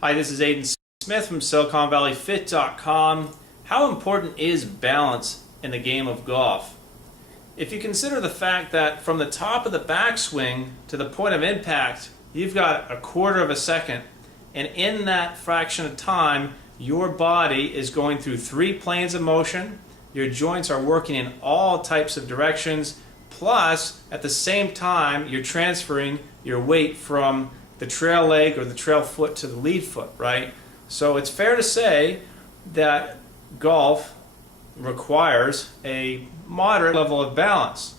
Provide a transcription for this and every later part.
Hi, this is Aiden Smith from SiliconValleyFit.com. How important is balance in the game of golf? If you consider the fact that from the top of the backswing to the point of impact, you've got a quarter of a second, and in that fraction of time, your body is going through 3 planes of motion, your joints are working in all types of directions, plus at the same time you're transferring your weight from the trail leg or the trail foot to the lead foot, right? So it's fair to say that golf requires a moderate level of balance.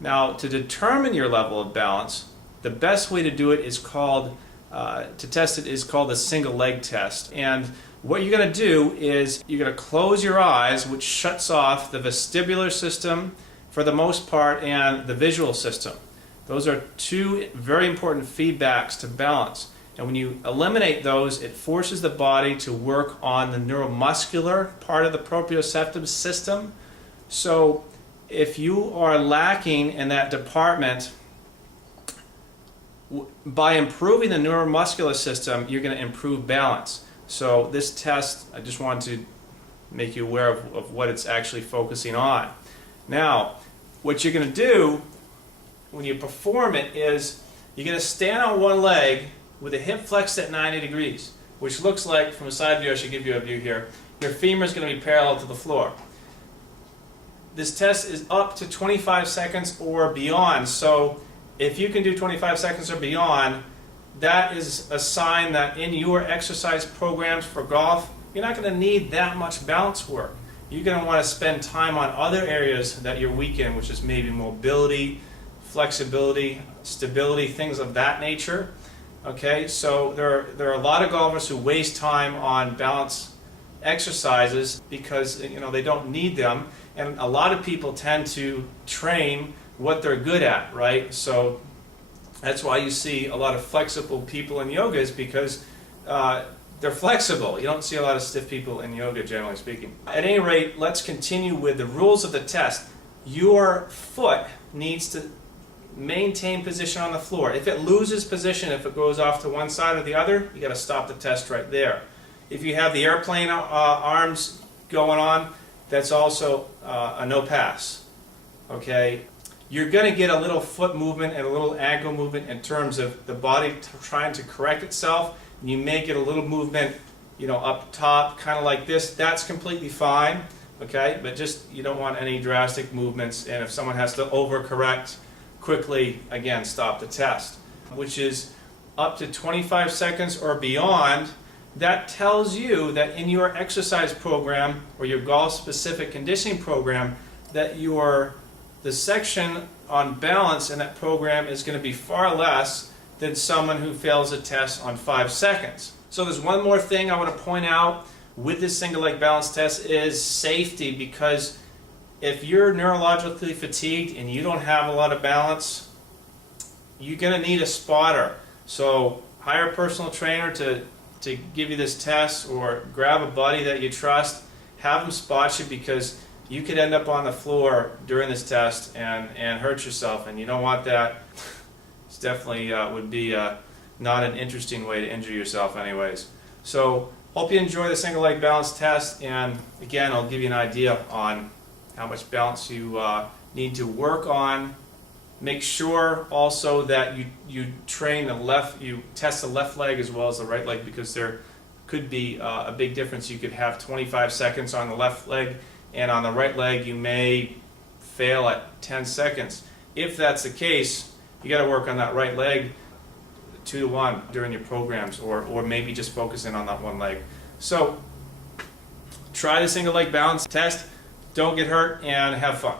Now, to determine your level of balance, the best way to do it is called, to test it is called the single leg test. And what you're going to do is you're going to close your eyes, which shuts off the vestibular system for the most part and the visual system. Those are 2 very important feedbacks to balance. And when you eliminate those, it forces the body to work on the neuromuscular part of the proprioceptive system. So if you are lacking in that department, by improving the neuromuscular system, you're going to improve balance. So this test, I just wanted to make you aware of what it's actually focusing on. Now, what you're going to do when you perform it is you're going to stand on one leg with a hip flexed at 90 degrees, which looks like, from a side view, I should give you a view here, your femur is going to be parallel to the floor. This test is up to 25 seconds or beyond, so if you can do 25 seconds or beyond, that is a sign that in your exercise programs for golf, you're not going to need that much balance work. You're going to want to spend time on other areas that you're weak in, which is maybe mobility, flexibility, stability, things of that nature. Okay, so there are a lot of golfers who waste time on balance exercises because they don't need them, and a lot of people tend to train what they're good at, right? So that's why you see a lot of flexible people in yoga, is because they're flexible. You don't see a lot of stiff people in yoga, generally speaking. At any rate, let's continue with the rules of the test. Your foot needs to maintain position on the floor. If it loses position, if it goes off to one side or the other, you got to stop the test right there. If you have the airplane arms going on, that's also a no pass. Okay, you're going to get a little foot movement and a little ankle movement in terms of the body trying to correct itself. And you may get a little movement, up top, kind of like this. That's completely fine. Okay, but just you don't want any drastic movements. And if someone has to overcorrect quickly, again, stop the test, which is up to 25 seconds or beyond. That tells you that in your exercise program or your golf-specific conditioning program that the section on balance in that program is going to be far less than someone who fails a test on 5 seconds. So there's one more thing I want to point out with this single leg balance test is safety, because if you're neurologically fatigued and you don't have a lot of balance, you're going to need a spotter. So hire a personal trainer to give you this test, or grab a buddy that you trust, have them spot you, because you could end up on the floor during this test and hurt yourself, and you don't want that. It's definitely would be not an interesting way to injure yourself anyways. So hope you enjoy the single leg balance test, and again, I'll give you an idea on how much balance you need to work on. Make sure also that you train the left, you test the left leg as well as the right leg, because there could be a big difference. You could have 25 seconds on the left leg, and on the right leg you may fail at 10 seconds. If that's the case, you got to work on that right leg 2 to 1 during your programs, or maybe just focus in on that one leg. So try the single leg balance test. Don't get hurt, and have fun.